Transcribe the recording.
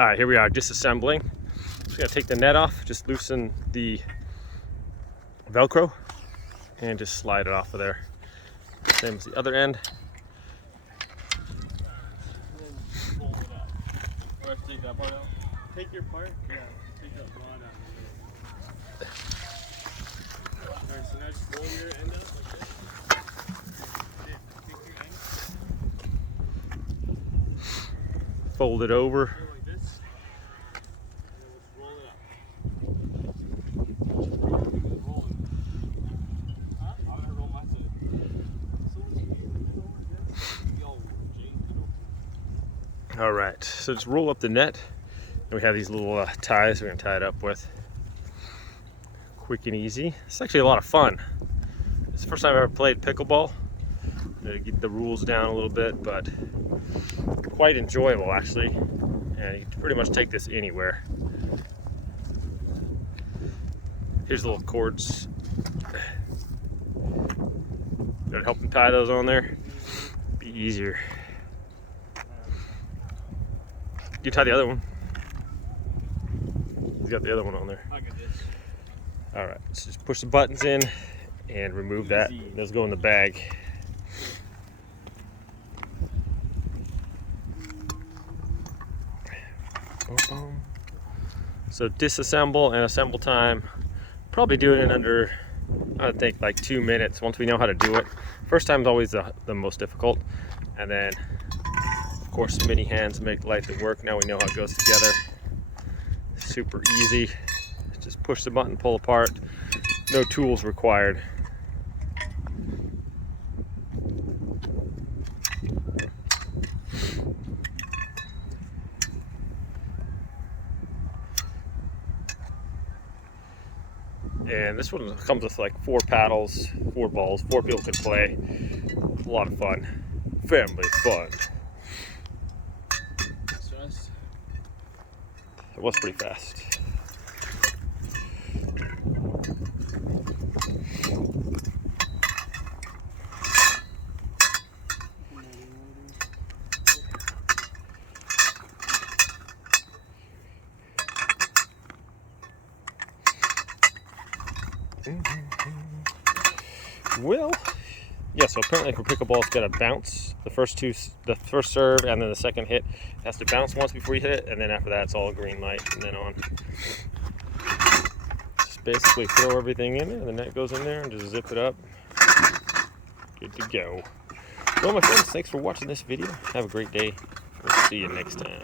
All right, here we are disassembling. Just gonna take the net off, just loosen the Velcro, and just slide it off of there. Same as the other end. And then fold it up. Or have to take that part out. Take your part? Yeah, take that rod out. Alright, so now just roll your end up like this. Take your end. Fold it over. Go like this. And then let's roll it up. Roll it. Huh? I'm gonna roll my side. All right, so just roll up the net. And we have these little ties we're gonna tie it up with. Quick and easy. It's actually a lot of fun. It's the first time I've ever played pickleball. To get the rules down a little bit, but quite enjoyable actually. And you can pretty much take this anywhere. Here's the little cords. Gotta help them tie those on there. Be easier. You tie the other one. He's got the other one on there. I got this. All right, so just push the buttons in and remove that. Those go in the bag. So disassemble and assemble time. Probably do it in under, I think, like 2 minutes once we know how to do it. First time is always the most difficult. And then, of course, mini hands make light at work. Now we know how it goes together. Super easy. Just push the button, pull apart. No tools required. And this one comes with like 4 paddles, 4 balls, 4 people can play. A lot of fun. Family fun. Fast. It was pretty fast. Well, yeah, so apparently for pickleball it's got to bounce the first serve, and then the second hit has to bounce once before you hit it, and then after that it's all green light and then on. Just basically throw everything in there, the net goes in there, and just zip it up. Good to go. Well, my friends, thanks for watching this video. Have a great day. We'll see you next time.